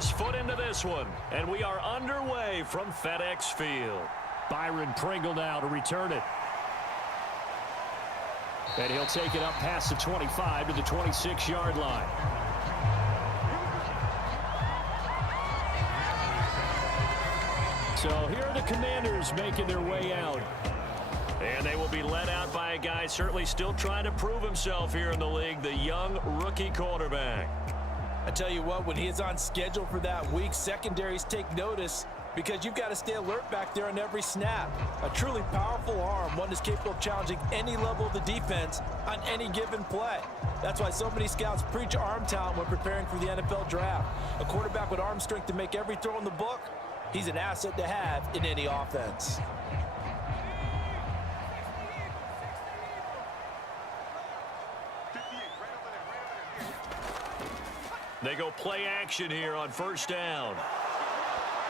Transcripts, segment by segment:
his foot into this one. And we are underway from FedEx Field. Byron Pringle now to return it. And he'll take it up past the 25 to the 26-yard line. So here are the Commanders making their way out. And they will be led out by a guy certainly still trying to prove himself here in the league, the young rookie quarterback. I tell you what, when he is on schedule for that week, secondaries take notice because you've got to stay alert back there on every snap. A truly powerful arm, one that's capable of challenging any level of the defense on any given play. That's why so many scouts preach arm talent when preparing for the NFL draft. A quarterback with arm strength to make every throw in the book, he's an asset to have in any offense. They go play action here on first down.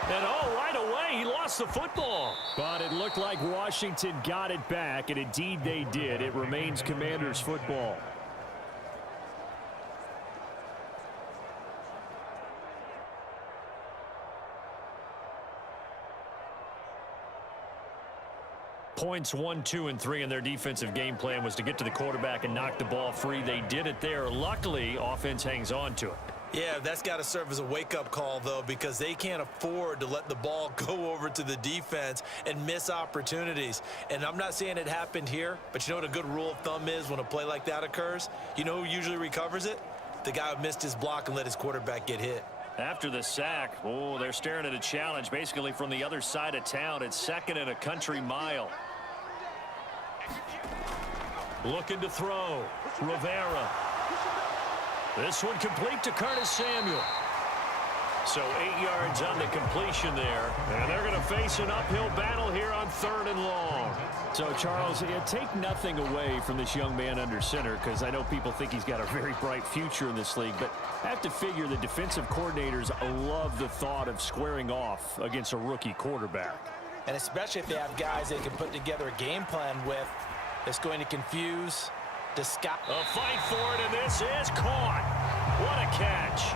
And right away, he lost the football. But it looked like Washington got it back, and indeed they did. It remains Commanders football. Points 1, 2, and 3 in their defensive game plan was to get to the quarterback and knock the ball free. They did it there. Luckily, offense hangs on to it. Yeah, that's got to serve as a wake-up call, though, because they can't afford to let the ball go over to the defense and miss opportunities. And I'm not saying it happened here, but you know what a good rule of thumb is when a play like that occurs? You know who usually recovers it? The guy who missed his block and let his quarterback get hit. After the sack, they're staring at a challenge basically from the other side of town. It's 2nd and a country mile. Looking to throw. Rivera. This one complete to Curtis Samuel. So 8 yards on the completion there. And they're going to face an uphill battle here on 3rd and long. So, Charles, take nothing away from this young man under center, because I know people think he's got a very bright future in this league, but I have to figure the defensive coordinators love the thought of squaring off against a rookie quarterback. And especially if they have guys they can put together a game plan with that's going to confuse, disguise. A fight for it, and this is caught. What a catch.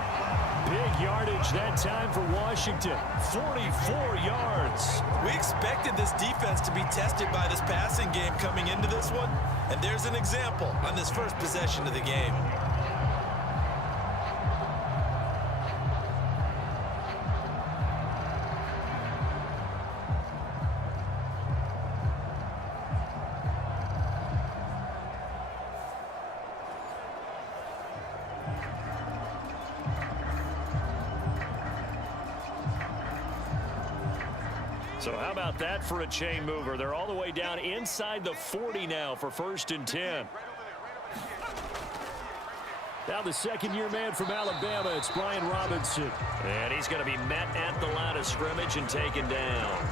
Big yardage that time for Washington. 44 yards. We expected this defense to be tested by this passing game coming into this one, and there's an example on this first possession of the game. So how about that for a chain mover? They're all the way down inside the 40 now for 1st and 10. Now the second-year man from Alabama, it's Brian Robinson. And he's going to be met at the line of scrimmage and taken down.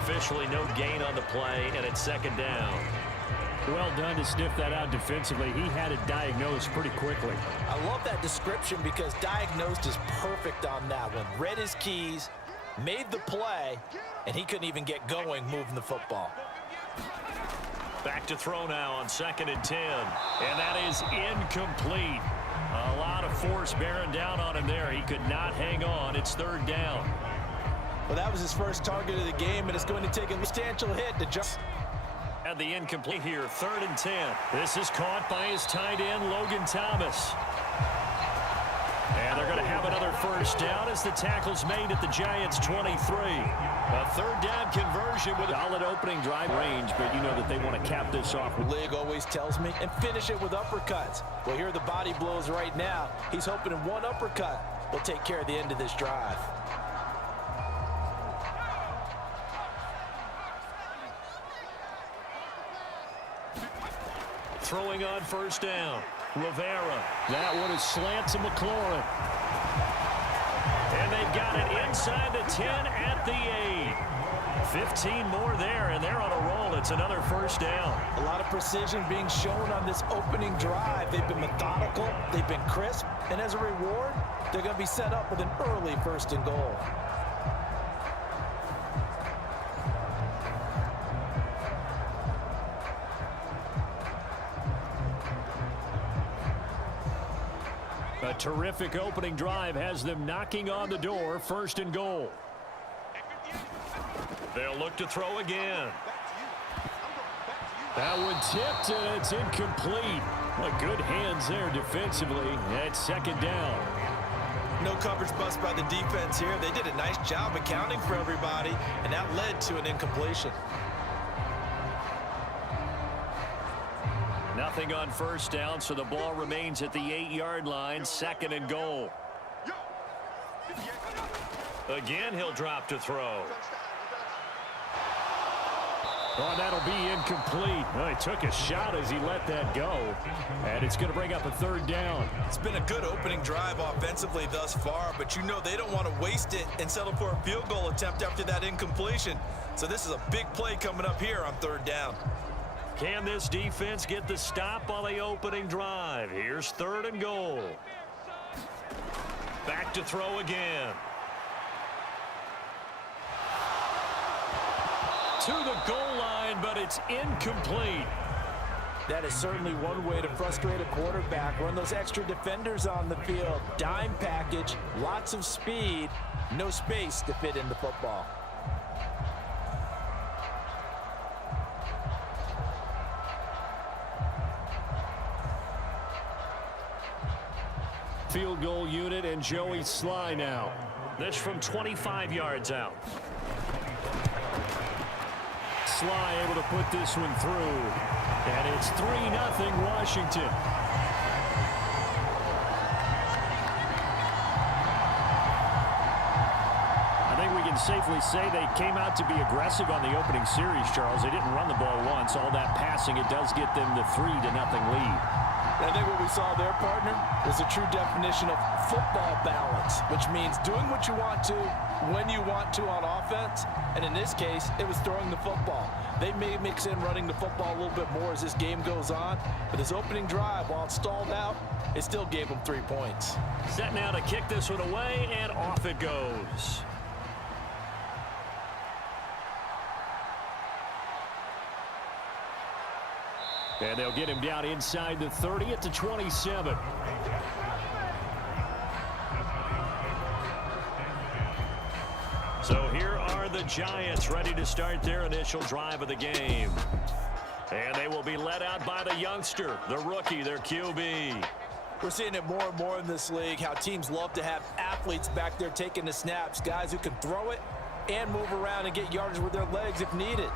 Officially no gain on the play, and it's 2nd down. Well done to sniff that out defensively. He had it diagnosed pretty quickly. I love that description because diagnosed is perfect on that one. Read his keys, made the play, and he couldn't even get going moving the football. Back to throw now on 2nd and 10. And that is incomplete. A lot of force bearing down on him there. He could not hang on. It's 3rd down. Well, that was his first target of the game, and it's going to take a substantial hit to jump. And the incomplete here, 3rd and 10. This is caught by his tight end, Logan Thomas. And they're going to have another first down as the tackle's made at the Giants' 23. A 3rd down conversion with a solid opening drive range, but you know that they want to cap this off. The league always tells me, and finish it with uppercuts. Well, here are the body blows right now. He's hoping in one uppercut will take care of the end of this drive. Throwing on 1st down. Rivera. That one is slant to McLaurin. And they've got it inside the 10 at the 8. 15 more there, and they're on a roll. It's another 1st down. A lot of precision being shown on this opening drive. They've been methodical. They've been crisp. And as a reward, they're going to be set up with an early 1st and goal. A terrific opening drive has them knocking on the door. 1st and goal. They'll look to throw again. That one tipped, and it's incomplete. Well, good hands there defensively. At 2nd down. No coverage bust by the defense here. They did a nice job accounting for everybody, and that led to an incompletion. Nothing on 1st down, so the ball remains at the 8-yard line. 2nd and goal. Again, he'll drop to throw. Oh, that'll be incomplete. Well, he took a shot as he let that go. And it's going to bring up a 3rd down. It's been a good opening drive offensively thus far, but you know they don't want to waste it and settle for a field goal attempt after that incompletion. So this is a big play coming up here on 3rd down. Can this defense get the stop on the opening drive? Here's 3rd and goal. Back to throw again. To the goal line, but it's incomplete. That is certainly one way to frustrate a quarterback. Run those extra defenders on the field. Dime package, lots of speed, no space to fit in the football. Field goal unit and Joey Sly now. This from 25 yards out. Sly able to put this one through. And it's 3-0 Washington. I think we can safely say they came out to be aggressive on the opening series, Charles. They didn't run the ball once. All that passing, it does get them the 3-0 lead. I think what we saw there, partner, was a true definition of football balance, which means doing what you want to, when you want to on offense, and in this case, it was throwing the football. They may mix in running the football a little bit more as this game goes on, but this opening drive, while it stalled out, it still gave them 3 points. Set now to kick this one away, and off it goes. And they'll get him down inside the 30 at the 27. So here are the Giants ready to start their initial drive of the game. And they will be led out by the youngster, the rookie, their QB. We're seeing it more and more in this league, how teams love to have athletes back there taking the snaps, guys who can throw it and move around and get yardage with their legs if needed.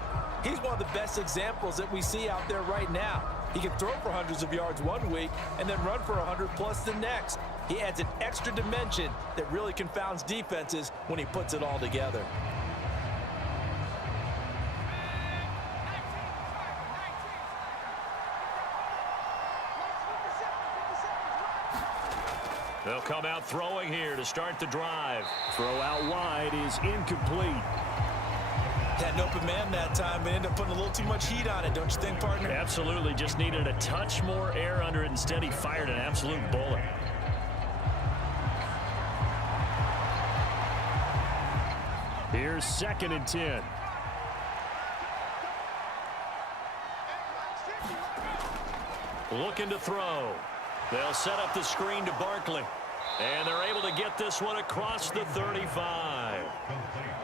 He's one of the best examples that we see out there right now. He can throw for hundreds of yards one week and then run for 100+ the next. He adds an extra dimension that really confounds defenses when he puts it all together. They'll come out throwing here to start the drive. Throw out wide is incomplete. Had an open man that time, but ended up putting a little too much heat on it, don't you think, partner? Absolutely. Just needed a touch more air under it. Instead, he fired an absolute bullet. Here's 2nd and 10. Looking to throw. They'll set up the screen to Barkley. And they're able to get this one across the 35.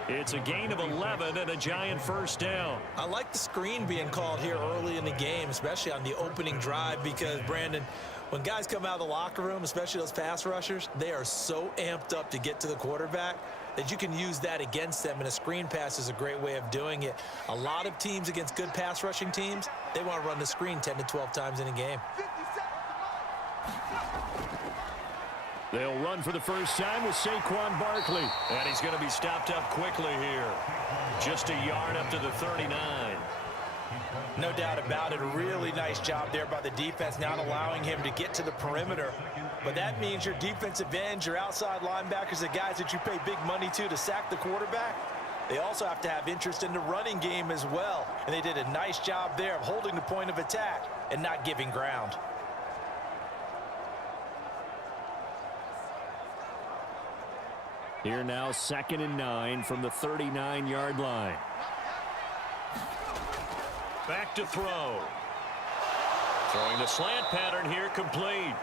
It's a gain of 11 and a Giant 1st down. I like the screen being called here early in the game, especially on the opening drive, because, Brandon, when guys come out of the locker room, especially those pass rushers, they are so amped up to get to the quarterback that you can use that against them, and a screen pass is a great way of doing it. A lot of teams against good pass rushing teams, they want to run the screen 10 to 12 times in a game. They'll run for the first time with Saquon Barkley. And he's going to be stopped up quickly here. Just a yard up to the 39. No doubt about it. A really nice job there by the defense, not allowing him to get to the perimeter. But that means your defensive ends, your outside linebackers, the guys that you pay big money to sack the quarterback, they also have to have interest in the running game as well. And they did a nice job there of holding the point of attack and not giving ground. Here now 2nd and 9 from the 39-yard line. Back to throw. Throwing the slant pattern here complete.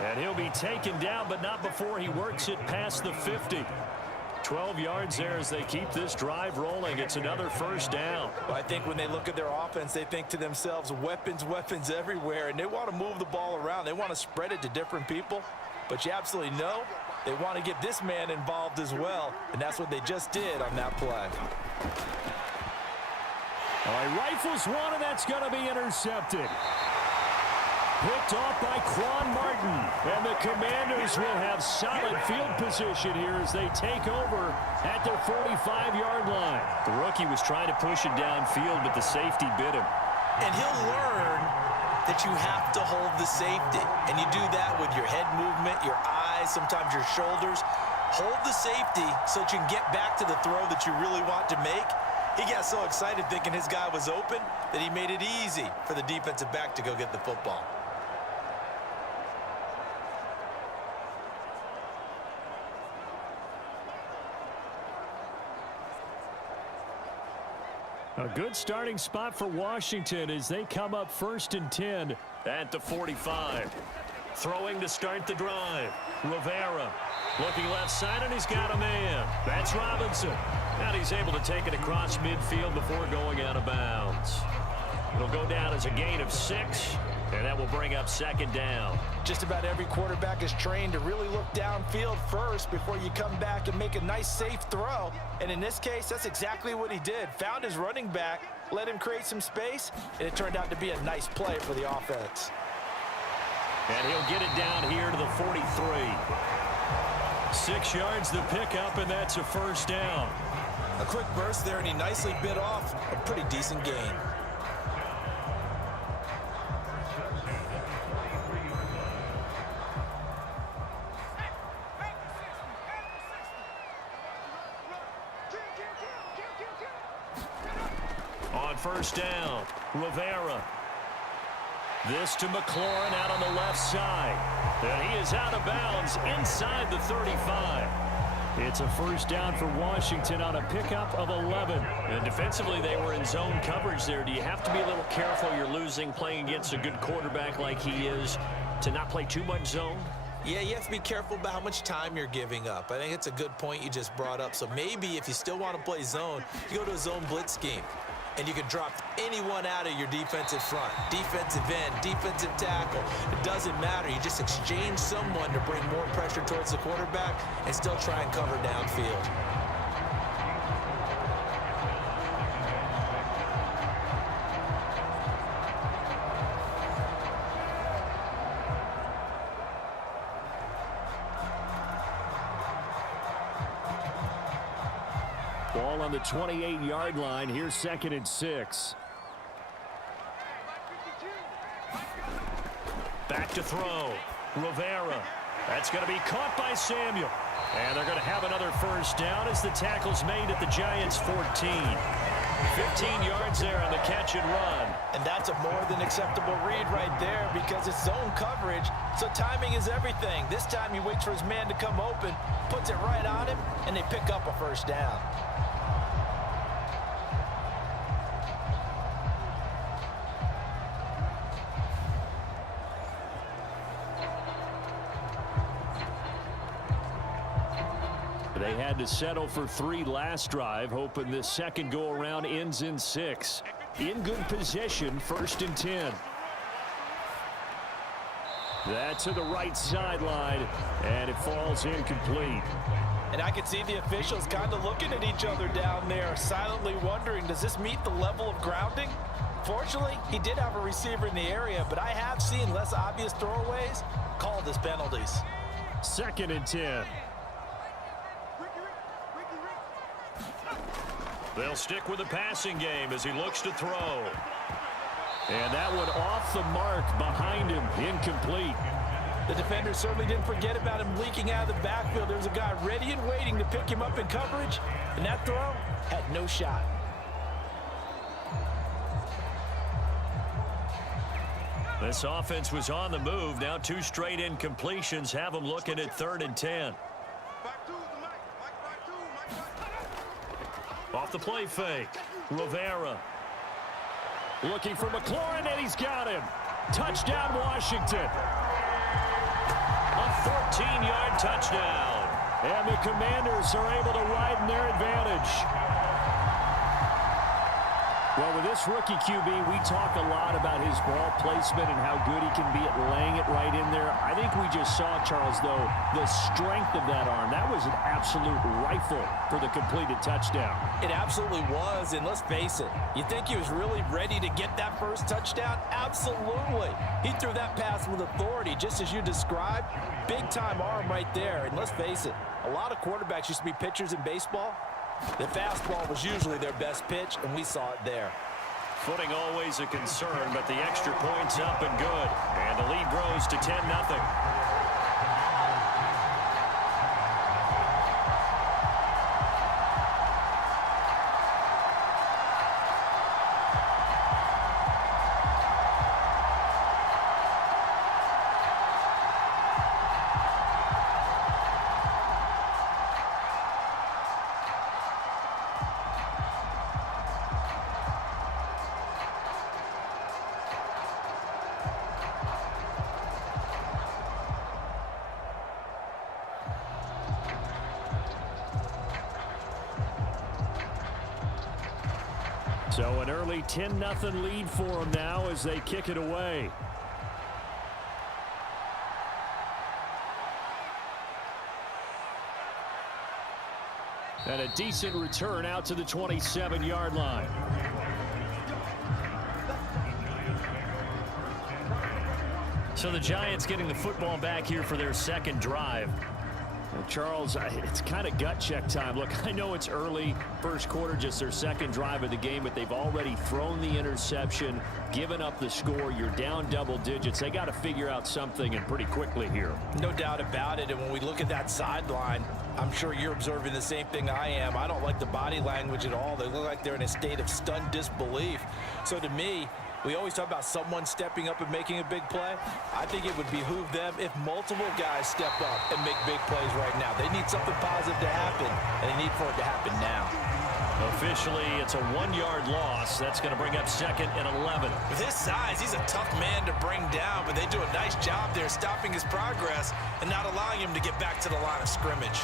And he'll be taken down, but not before he works it past the 50. 12 yards there as they keep this drive rolling. It's another first down. Well, I think when they look at their offense, they think to themselves, weapons, weapons everywhere, and they want to move the ball around. They want to spread it to different people, but you absolutely know they want to get this man involved as well, and that's what they just did on that play. All right, rifles one, and that's going to be intercepted. Picked off by Quan Martin, and the Commanders will have solid field position here as they take over at their 45-yard line. The rookie was trying to push it downfield, but the safety bit him. And he'll learn that you have to hold the safety, and you do that with your head movement, your eyes, sometimes your shoulders. Hold the safety so that you can get back to the throw that you really want to make. He got so excited thinking his guy was open that he made it easy for the defensive back to go get the football. A good starting spot for Washington as they come up 1st and 10. At the 45. Throwing to start the drive. Rivera looking left side, and he's got a man. That's Robinson. And he's able to take it across midfield before going out of bounds. It'll go down as a gain of 6, and that will bring up 2nd down. Just about every quarterback is trained to really look downfield first before you come back and make a nice, safe throw. And in this case, that's exactly what he did. Found his running back, let him create some space, and it turned out to be a nice play for the offense. And he'll get it down here to the 43. 6 yards the pickup, and that's a 1st down. A quick burst there, and he nicely bit off a pretty decent gain. On 1st down, Rivera. This to McLaurin out on the left side. And he is out of bounds inside the 35. It's a 1st down for Washington on a pickup of 11. And defensively, they were in zone coverage there. Do you have to be a little careful? You're losing playing against a good quarterback like he is to not play too much zone? Yeah, you have to be careful about how much time you're giving up. I think it's a good point you just brought up. So maybe if you still want to play zone, you go to a zone blitz scheme. And you can drop anyone out of your defensive front, defensive end, defensive tackle. It doesn't matter. You just exchange someone to bring more pressure towards the quarterback and still try and cover downfield. Ball on the 28-yard line. Here's 2nd and 6. Back to throw. Rivera. That's going to be caught by Samuel. And they're going to have another 1st down as the tackle's made at the Giants' 14. 15 yards there on the catch and run. And that's a more than acceptable read right there because it's zone coverage, so timing is everything. This time he waits for his man to come open, puts it right on him, and they pick up a 1st down. They had to settle for 3 last drive, hoping this second go-around ends in 6. In good position, 1st and 10. That's to the right sideline, and it falls incomplete. And I can see the officials kind of looking at each other down there, silently wondering, does this meet the level of grounding? Fortunately, he did have a receiver in the area, but I have seen less obvious throwaways called as penalties. 2nd and 10. They'll stick with the passing game as he looks to throw. And that one off the mark behind him, incomplete. The defender certainly didn't forget about him leaking out of the backfield. There's a guy ready and waiting to pick him up in coverage, and that throw had no shot. This offense was on the move. Now 2 straight incompletions have them looking at 3rd and 10. Off the play fake. Rivera. Looking for McLaurin, and he's got him. Touchdown, Washington. 14-yard touchdown. And the Commanders are able to widen their advantage. Well, with this rookie QB, we talk a lot about his ball placement and how good he can be at laying it right in there. I think we just saw, Charles, though, the strength of that arm. That was an absolute rifle for the completed touchdown. It absolutely was, and let's face it, you think he was really ready to get that first touchdown? Absolutely. He threw that pass with authority, just as you described. Big-time arm right there, and let's face it, a lot of quarterbacks used to be pitchers in baseball. The fastball was usually their best pitch, and we saw it there. Footing always a concern, but the extra point's up and good. And the lead grows to 10-0. So an early 10-0 lead for them now as they kick it away. And a decent return out to the 27-yard line. So the Giants getting the football back here for their second drive. Charles, it's kind of gut check time. Look, I know it's early, first quarter, just their second drive of the game, but they've already thrown the interception, given up the score. You're down double digits. They got to figure out something, and pretty quickly here. No doubt about it, and when we look at that sideline, I'm sure you're observing the same thing I am. I don't like the body language at all. They look like they're in a state of stunned disbelief. So to me, we always talk about someone stepping up and making a big play. I think it would behoove them if multiple guys step up and make big plays right now. They need something positive to happen, and they need for it to happen now. Officially, it's a 1-yard loss. That's going to bring up 2nd and 11. With his size, he's a tough man to bring down, but they do a nice job there stopping his progress and not allowing him to get back to the line of scrimmage.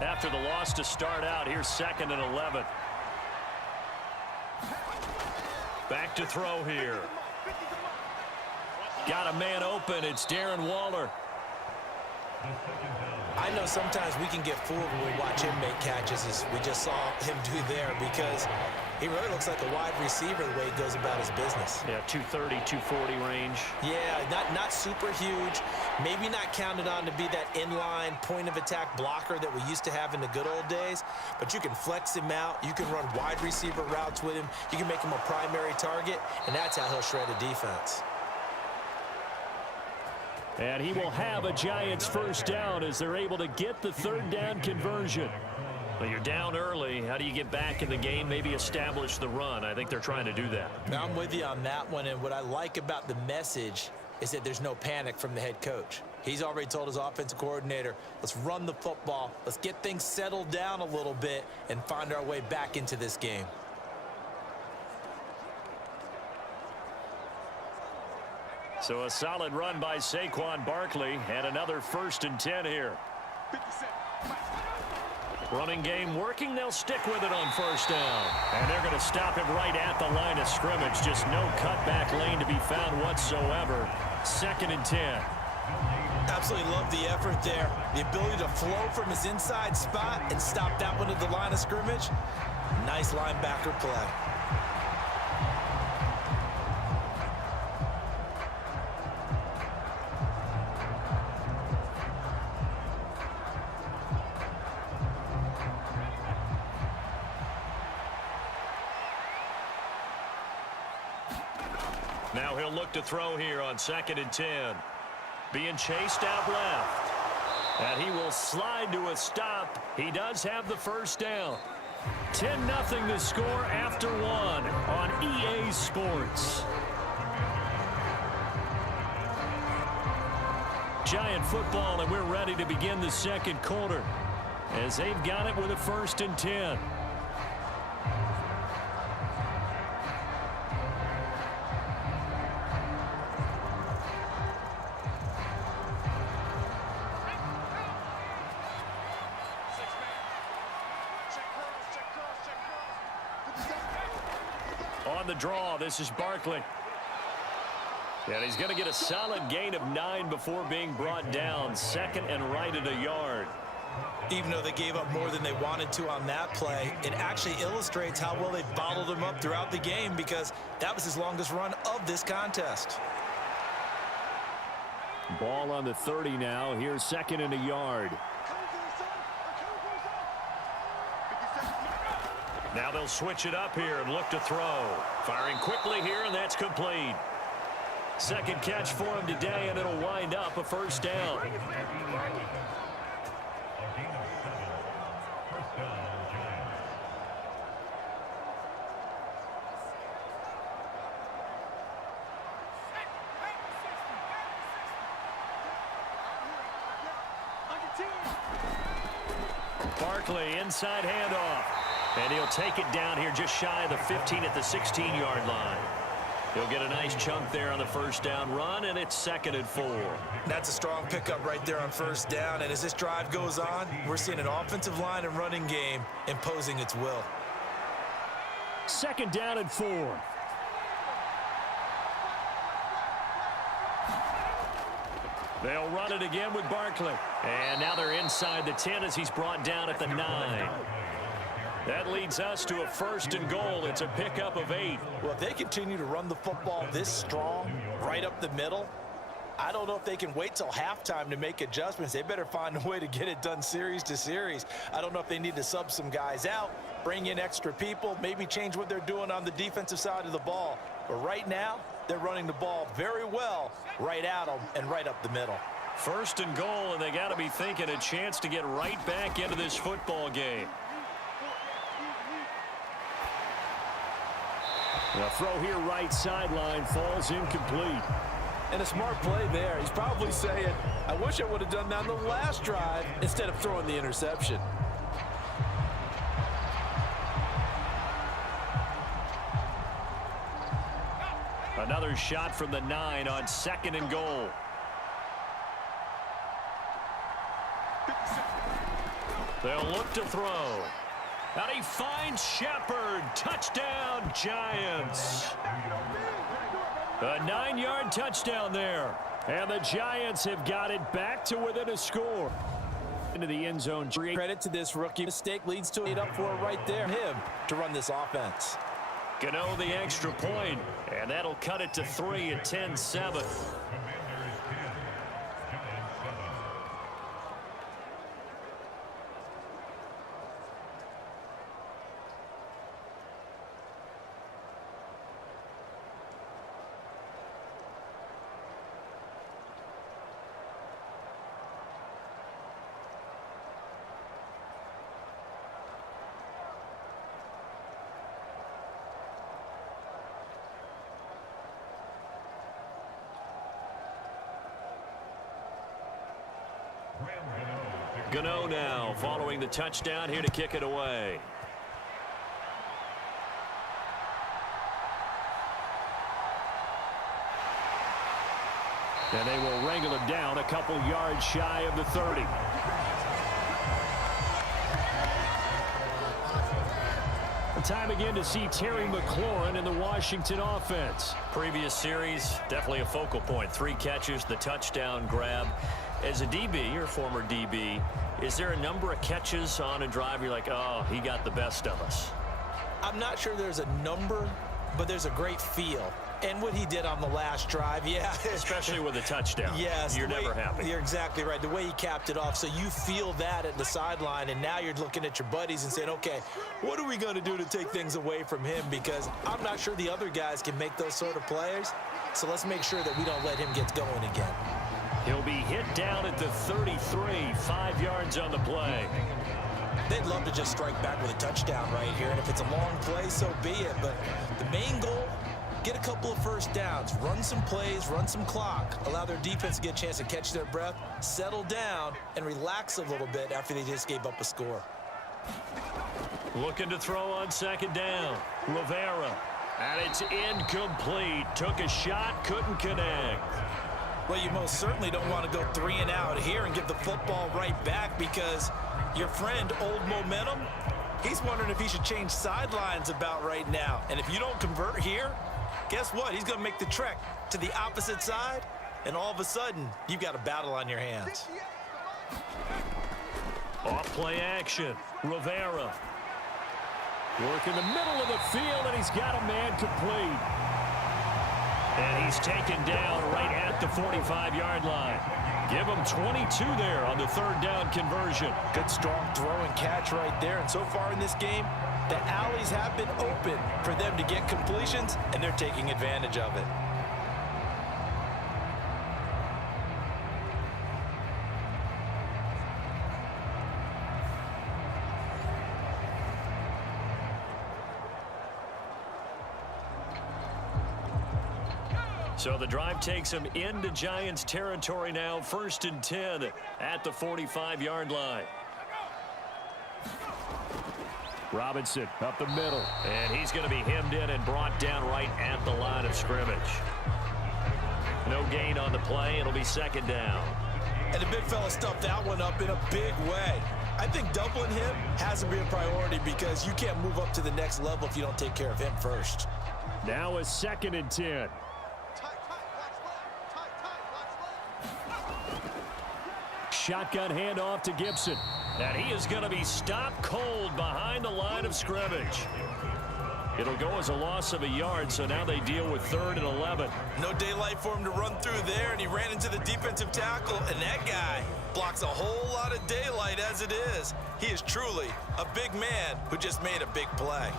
After the loss to start out, here's 2nd and 11. Back to throw here. Got a man open. It's Darren Waller. I know sometimes we can get fooled when we watch him make catches, as we just saw him do there, because he really looks like a wide receiver the way he goes about his business. Yeah, 230, 240 range. Yeah, not super huge. Maybe not counted on to be that inline point-of-attack blocker that we used to have in the good old days, but you can flex him out. You can run wide receiver routes with him. You can make him a primary target, and that's how he'll shred a defense. And he will have a Giants first down as they're able to get the third down conversion. Well, you're down early. How do you get back in the game, maybe establish the run? I think they're trying to do that. Now, I'm with you on that one, and what I like about the message is that there's no panic from the head coach. He's already told his offensive coordinator, let's run the football, let's get things settled down a little bit and find our way back into this game. So a solid run by Saquon Barkley, and another 1st and 10 here. Running game working. They'll stick with it on first down. And they're going to stop him right at the line of scrimmage. Just no cutback lane to be found whatsoever. 2nd and 10. Absolutely love the effort there. The ability to flow from his inside spot and stop that one at the line of scrimmage. Nice linebacker play. Now he'll look to throw here on 2nd and 10. Being chased out left. And he will slide to a stop. He does have the first down. 10-0 the score after 1 on EA Sports. Giant football, and we're ready to begin the second quarter as they've got it with a 1st and 10. On the draw, this is Barkley. And he's going to get a solid gain of 9 before being brought down. 2nd and right at a yard. Even though they gave up more than they wanted to on that play, it actually illustrates how well they bottled him up throughout the game, because that was his longest run of this contest. Ball on the 30 now. Here's 2nd and a yard. Now they'll switch it up here and look to throw. Firing quickly here, and that's complete. 2nd catch for him today, and it'll wind up a 1st down. Barkley, inside handoff. And he'll take it down here just shy of the 15 at the 16-yard line. He'll get a nice chunk there on the 1st down run, and it's 2nd and 4. That's a strong pickup right there on 1st down, and as this drive goes on, we're seeing an offensive line and running game imposing its will. 2nd down and 4. They'll run it again with Barkley. And now they're inside the 10 as he's brought down at the 9. That leads us to a 1st and goal. It's a pickup of 8. Well, if they continue to run the football this strong, right up the middle, I don't know if they can wait till halftime to make adjustments. They better find a way to get it done series to series. I don't know if they need to sub some guys out, bring in extra people, maybe change what they're doing on the defensive side of the ball. But right now, they're running the ball very well right at them and right up the middle. 1st and goal, and they got to be thinking a chance to get right back into this football game. The throw here right sideline falls incomplete. And a smart play there. He's probably saying, I wish I would have done that on the last drive instead of throwing the interception. Another shot from the 9 on 2nd and goal. They'll look to throw. And he finds Shepard. Touchdown, Giants. A 9-yard touchdown there. And the Giants have got it back to within a score. Into the end zone. Credit to this rookie. Mistake leads to it up for it right there. Him to run this offense. Gano the extra point, and that'll cut it to 3 at 10-7. Gano now following the touchdown here to kick it away. And they will wrangle him down a couple yards shy of the 30. Time again to see Terry McLaurin in the Washington offense. Previous series, definitely a focal point. 3 catches, the touchdown grab. As a DB, or former DB, is there a number of catches on a drive you're like, oh, he got the best of us? I'm not sure there's a number, but there's a great feel. And what he did on the last drive, yeah. Especially with a touchdown. Yes. You're never happy. You're exactly right. The way he capped it off, so you feel that at the sideline, and now you're looking at your buddies and saying, okay, what are we going to do to take things away from him? Because I'm not sure the other guys can make those sort of plays. So let's make sure that we don't let him get going again. He'll be hit down at the 33, 5 yards on the play. They'd love to just strike back with a touchdown right here, and if it's a long play, so be it. But the main goal get a couple of first downs, run some plays, run some clock, allow their defense to get a chance to catch their breath, settle down, and relax a little bit after they just gave up a score. Looking to throw on second down. Rivera. And it's incomplete. Took a shot, couldn't connect. Well, you most certainly don't want to go 3 and out here and give the football right back, because your friend, Old Momentum, he's wondering if he should change sidelines about right now. And if you don't convert here, guess what? He's going to make the trek to the opposite side, and all of a sudden, you've got a battle on your hands. Off play action. Rivera. Work in the middle of the field, and he's got a man complete. And he's taken down right at the 45-yard line. Give him 22 there on the third down conversion. Good strong throw and catch right there. And so far in this game, the alleys have been open for them to get completions, and they're taking advantage of it. So the drive takes him into Giants territory now, 1st and 10 at the 45-yard line. Robinson up the middle. And he's going to be hemmed in and brought down right at the line of scrimmage. No gain on the play. It'll be second down. And the big fella stuffed that one up in a big way. I think doubling him has to be a priority, because you can't move up to the next level if you don't take care of him first. Now a 2nd and 10. Shotgun handoff to Gibson. And he is going to be stopped cold behind the line of scrimmage. It'll go as a loss of a yard, so now they deal with 3rd and 11. No daylight for him to run through there, and he ran into the defensive tackle, and that guy blocks a whole lot of daylight as it is. He is truly a big man who just made a big play.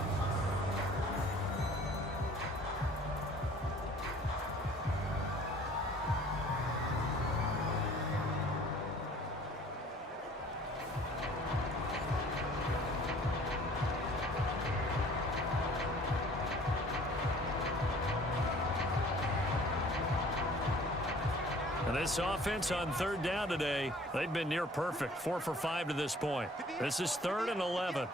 And this offense on 3rd down today, they've been near perfect. 4 for 5 to this point. This is 3rd and 11.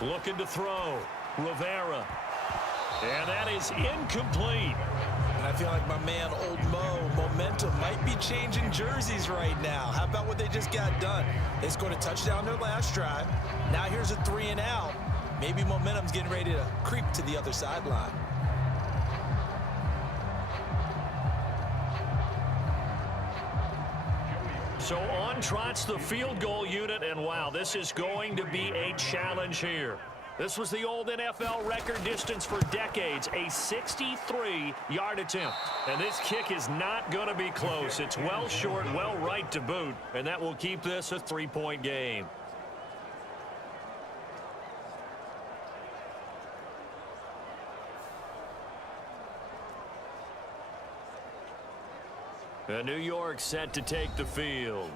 Looking to throw. Rivera. And that is incomplete. And I feel like my man, Old Mo, Momentum, might be changing jerseys right now. How about what they just got done? They scored a touchdown their last drive. Now here's a 3 and out. Maybe Momentum's getting ready to creep to the other sideline. So on trots the field goal unit, and wow, this is going to be a challenge here. This was the old NFL record distance for decades, a 63-yard attempt. And this kick is not going to be close. It's well short, well right to boot, and that will keep this a 3-point game. New York set to take the field.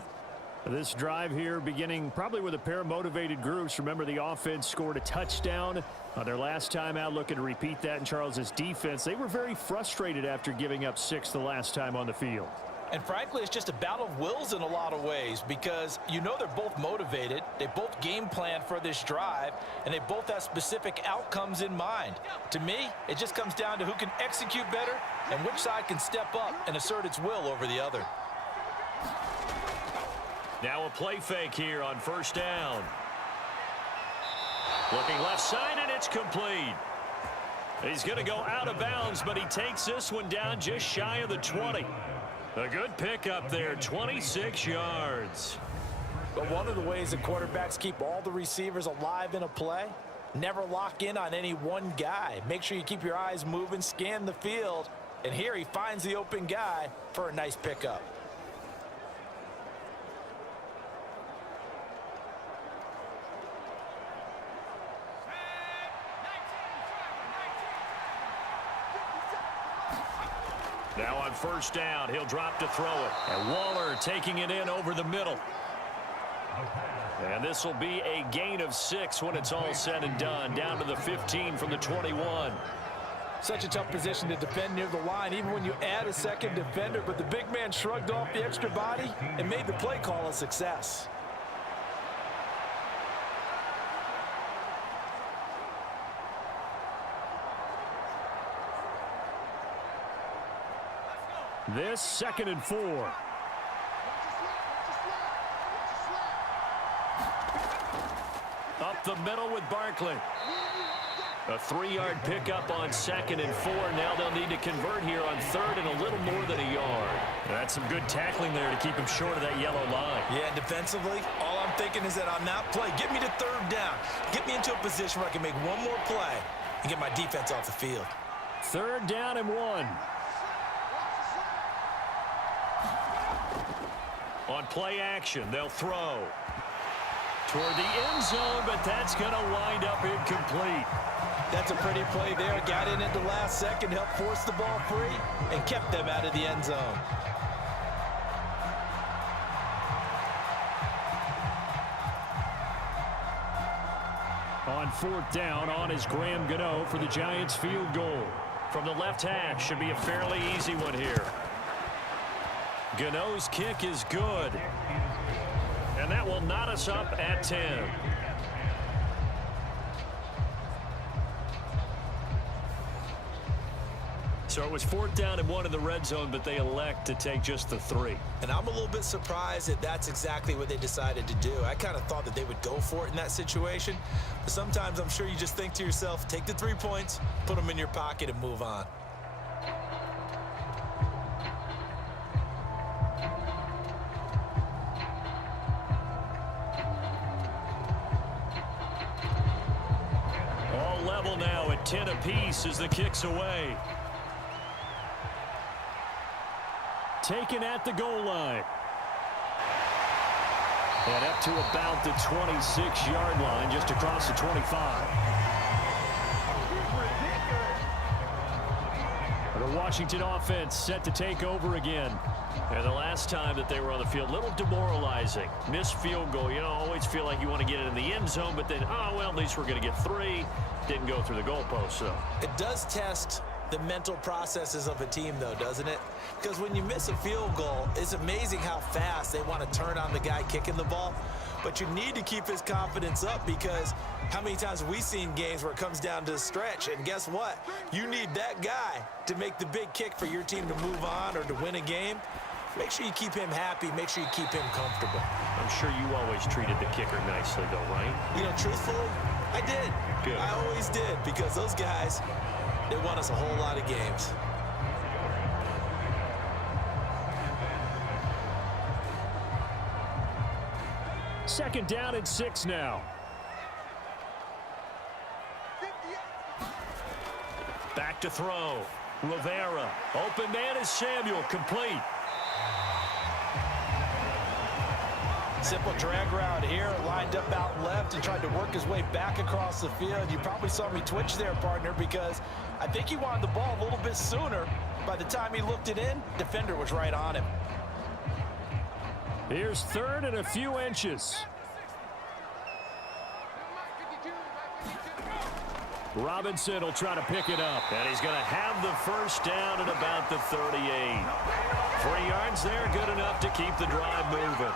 This drive here beginning probably with a pair of motivated groups. Remember, the offense scored a touchdown on their last time out. Looking to repeat that in Charles's defense. They were very frustrated after giving up 6 the last time on the field. And frankly, it's just a battle of wills in a lot of ways, because you know they're both motivated. They both game plan for this drive, and they both have specific outcomes in mind. To me, it just comes down to who can execute better and which side can step up and assert its will over the other. Now a play fake here on 1st down. Looking left side, and it's complete. He's going to go out of bounds, but he takes this one down just shy of the 20. A good pickup there, 26 yards. But one of the ways that quarterbacks keep all the receivers alive in a play, never lock in on any one guy. Make sure you keep your eyes moving, scan the field, and here he finds the open guy for a nice pickup. Now on 1st down, he'll drop to throw it. And Waller taking it in over the middle. And this will be a gain of 6 when it's all said and done. Down to the 15 from the 21. Such a tough position to defend near the line, even when you add a second defender. But the big man shrugged off the extra body and made the play call a success. This 2nd and 4. Up the middle with Barkley. A 3-yard pickup on 2nd and 4. Now they'll need to convert here on 3rd and a little more than a yard. That's some good tackling there to keep him short of that yellow line. Yeah, defensively, all I'm thinking is that on that play, get me to 3rd down. Get me into a position where I can make one more play and get my defense off the field. 3rd down and 1. On play action, they'll throw toward the end zone, but that's going to wind up incomplete. That's a pretty play there. Got in at the last second, helped force the ball free, and kept them out of the end zone. On 4th down, on is Graham Gano for the Giants field goal. From the left hash, should be a fairly easy one here. Gano's kick is good. And that will knot us up at 10. So it was 4th down and 1 in the red zone, but they elect to take just the 3. And I'm a little bit surprised that that's exactly what they decided to do. I kind of thought that they would go for it in that situation. But sometimes I'm sure you just think to yourself, take the 3 points, put them in your pocket, and move on. All level now at 10 apiece as the kick's away. Taken at the goal line. And up to about the 26-yard line, just across the 25. The Washington offense set to take over again. And the last time that they were on the field, a little demoralizing. Missed field goal. You know, always feel like you want to get it in the end zone, but then, oh, well, at least we're going to get 3. Didn't go through the goalpost, so. It does test the mental processes of a team, though, doesn't it? Because when you miss a field goal, it's amazing how fast they want to turn on the guy kicking the ball. But you need to keep his confidence up, because how many times have we seen games where it comes down to a stretch? And guess what? You need that guy to make the big kick for your team to move on or to win a game. Make sure you keep him happy. Make sure you keep him comfortable. I'm sure you always treated the kicker nicely, though, right? You know, truthfully, I did. Good. I always did, because those guys, they won us a whole lot of games. Second down and 6 now. Back to throw. Rivera. Open man is Samuel. Complete. Simple drag route here, lined up out left and tried to work his way back across the field. You probably saw me twitch there, partner, because I think he wanted the ball a little bit sooner. By the time he looked it in, defender was right on him. Here's 3rd and a few inches. Robinson will try to pick it up. And he's going to have the first down at about the 38. 3 yards there, good enough to keep the drive moving.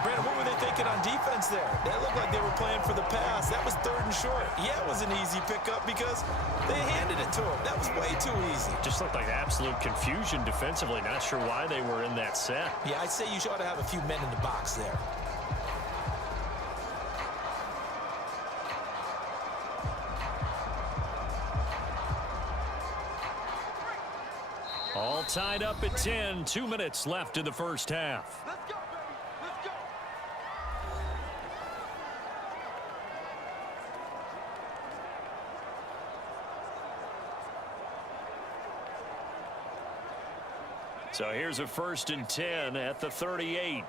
Brandon, what were they thinking on defense there? They looked like they were playing for the pass. That was 3rd and short. Yeah, it was an easy pickup because they handed it to him. That was way too easy. Just looked like absolute confusion defensively. Not sure why they were in that set. Yeah, I'd say you ought to have a few men in the box there. All tied up at 10. 2 minutes left in the first half. Let's go, baby. Let's go. So here's a 1st and 10 at the 38.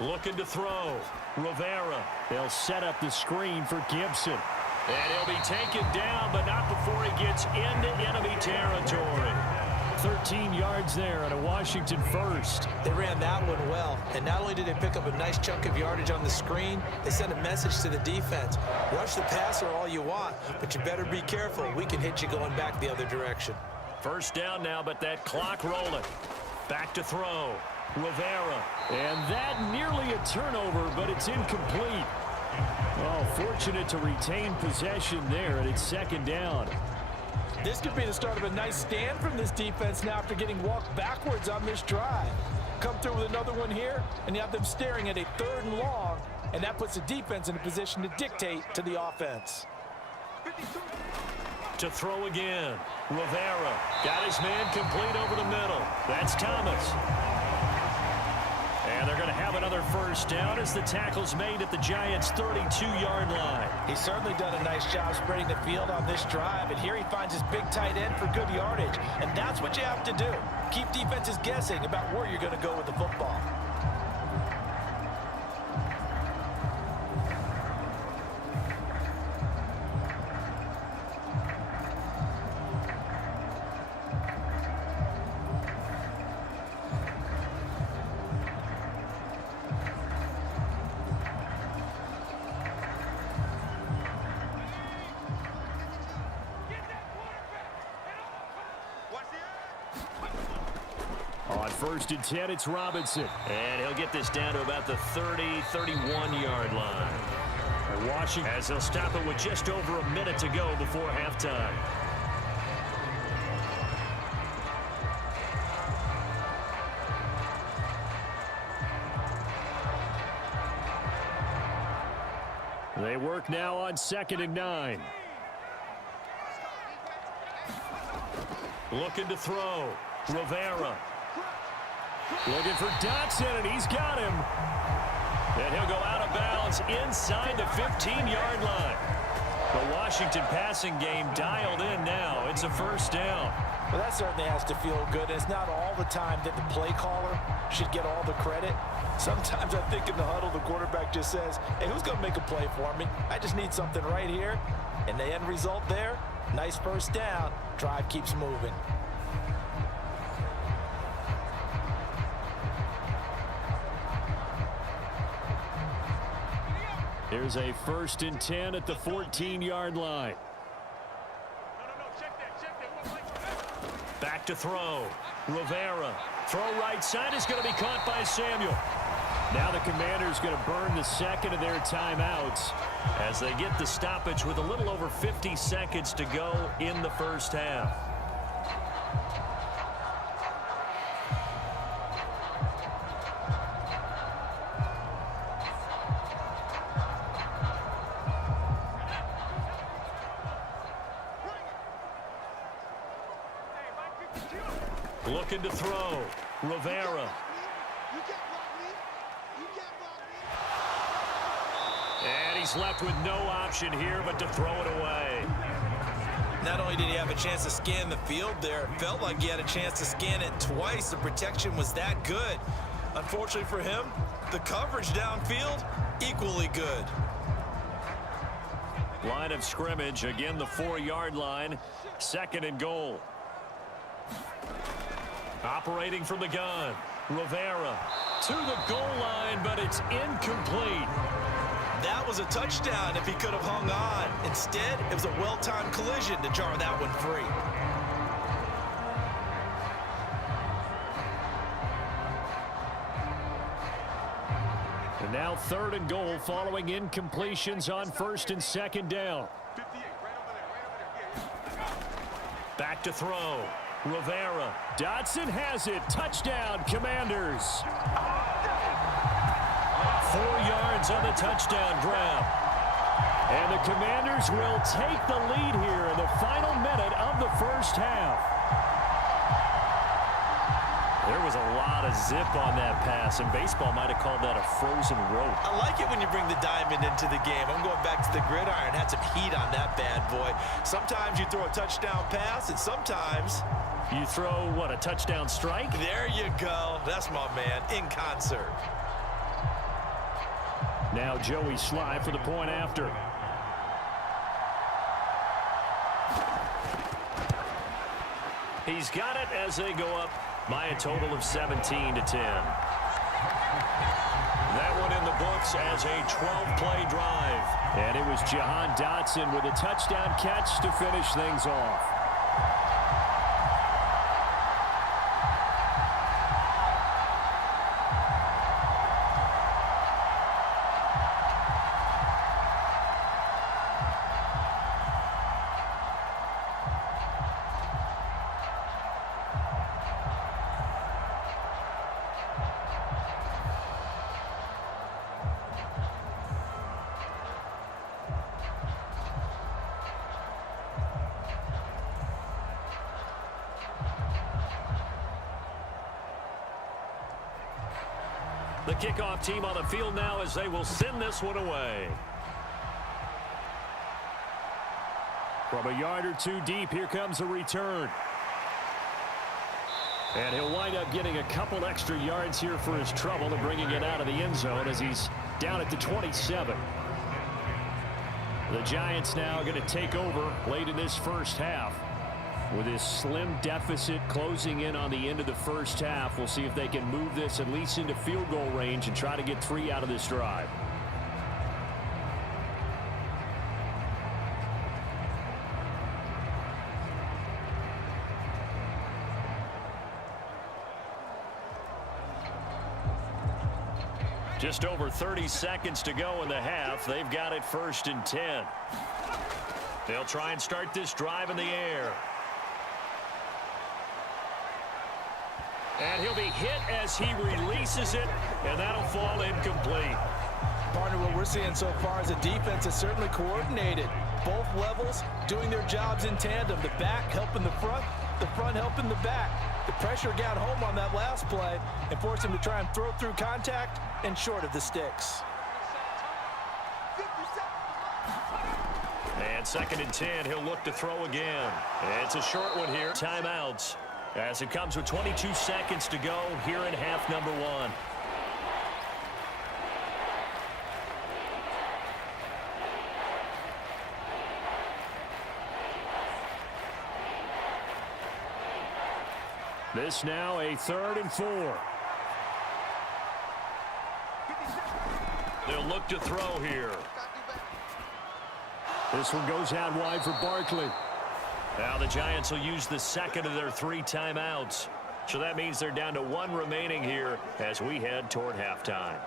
Looking to throw. Rivera. They'll set up the screen for Gibson. And he'll be taken down, but not before he gets into enemy territory. 13 yards there on a Washington first. They ran that one well, and not only did they pick up a nice chunk of yardage on the screen, they sent a message to the defense. Rush the passer all you want, but you better be careful. We can hit you going back the other direction. First down now, but that clock rolling. Back to throw. Rivera. And that nearly a turnover, but it's incomplete. Oh, fortunate to retain possession there, and it's second down. This could be the start of a nice stand from this defense now after getting walked backwards on this drive. Come through with another one here, and you have them staring at a 3rd and long, and that puts the defense in a position to dictate to the offense. To throw again. Rivera got his man complete over the middle. That's Thomas. And they're going to have another first down as the tackle's made at the Giants' 32-yard line. He's certainly done a nice job spreading the field on this drive, and here he finds his big tight end for good yardage. And that's what you have to do. Keep defenses guessing about where you're going to go with the football. On 1st and 10, it's Robinson. And he'll get this down to about the 31-yard line. And Washington, as they'll stop it with just over a minute to go before halftime. They work now on 2nd and 9. Looking to throw. Rivera. Looking for Dotson, and he's got him. And he'll go out of bounds inside the 15-yard line. The Washington passing game dialed in now. It's a first down. Well, that certainly has to feel good. It's not all the time that the play caller should get all the credit. Sometimes I think in the huddle, the quarterback just says, hey, who's going to make a play for me? I just need something right here. And the end result there, nice first down. Drive keeps moving. Here's a 1st and 10 at the 14-yard line. Back to throw. Rivera. Throw right side is going to be caught by Samuel. Now the Commanders going to burn the second of their timeouts as they get the stoppage with a little over 50 seconds to go in the first half. Looking to throw. Rivera. And he's left with no option here but to throw it away. Not only did he have a chance to scan the field there, it felt like he had a chance to scan it twice. The protection was that good. Unfortunately for him, the coverage downfield, equally good. Line of scrimmage, again the 4-yard line, 2nd and goal. Operating from the gun, Rivera to the goal line, but it's incomplete. That was a touchdown if he could have hung on. Instead, it was a well-timed collision to jar that one free. And now 3rd and goal following incompletions on 1st and 2nd down. Back to throw. Rivera. Dotson has it. Touchdown, Commanders. 4 yards on the touchdown grab. And the Commanders will take the lead here in the final minute of the first half. There was a lot of zip on that pass, and baseball might have called that a frozen rope. I like it when you bring the diamond into the game. I'm going back to the gridiron. Had some heat on that bad boy. Sometimes you throw a touchdown pass, and sometimes you throw, what, a touchdown strike? There you go. That's my man, in concert. Now Joey Sly for the point after. He's got it as they go up by a total of 17-10. That one in the books as a 12-play drive. And it was Jahan Dotson with a touchdown catch to finish things off. The kickoff team on the field now as they will send this one away. From a yard or two deep, here comes a return. And he'll wind up getting a couple extra yards here for his trouble and bringing it out of the end zone as he's down at the 27. The Giants now going to take over late in this first half. With this slim deficit closing in on the end of the first half, we'll see if they can move this at least into field goal range and try to get 3 out of this drive. Just over 30 seconds to go in the half. They've got it 1st and 10. They'll try and start this drive in the air. And he'll be hit as he releases it, and that'll fall incomplete. Partner, what we're seeing so far is a defense is certainly coordinated. Both levels doing their jobs in tandem. The back helping the front helping the back. The pressure got home on that last play and forced him to try and throw through contact and short of the sticks. And 2nd and 10, he'll look to throw again. It's a short one here. Timeouts. As it comes with 22 seconds to go here in half number 1. This now a 3rd and 4. They'll look to throw here. This one goes out wide for Barkley. Now the Giants will use the 2nd of their 3 timeouts. So that means they're down to 1 remaining here as we head toward halftime.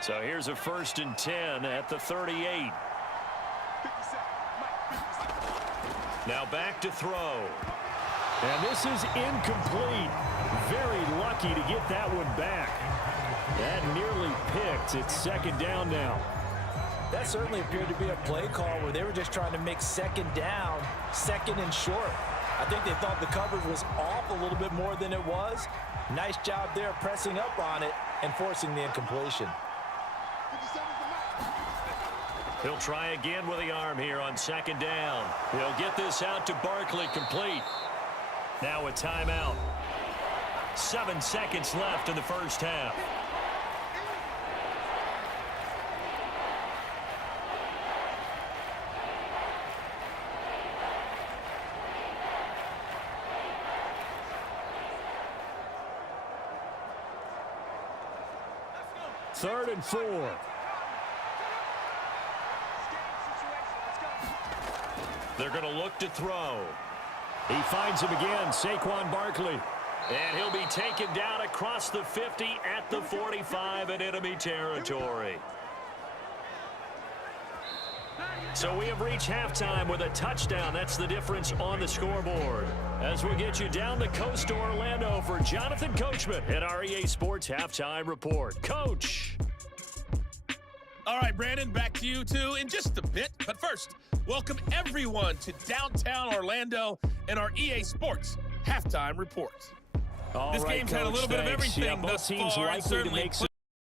So here's a 1st and 10 at the 38. Now back to throw. And this is incomplete. Very lucky to get that one back. That nearly picked. It's 2nd down now. That certainly appeared to be a play call where they were just trying to make 2nd down, 2nd and short. I think they thought the coverage was off a little bit more than it was. Nice job there pressing up on it and forcing the incompletion. He'll try again with the arm here on 2nd down. He'll get this out to Barkley, complete. Now a timeout. 7 seconds left in the first half. Third and 4. They're going to look to throw. He finds him again, Saquon Barkley. And he'll be taken down across the 50 at the 45 in enemy territory. So we have reached halftime with a touchdown. That's the difference on the scoreboard. As we get you down the coast to Orlando for Jonathan Coachman at our EA Sports Halftime Report. Coach. All right, Brandon, back to you two in just a bit. But first, welcome everyone to downtown Orlando and our EA Sports Halftime Report. All This right, game's Coach, had a little bit of thanks. everything Yeah, both thus teams far, and likely to certainly make some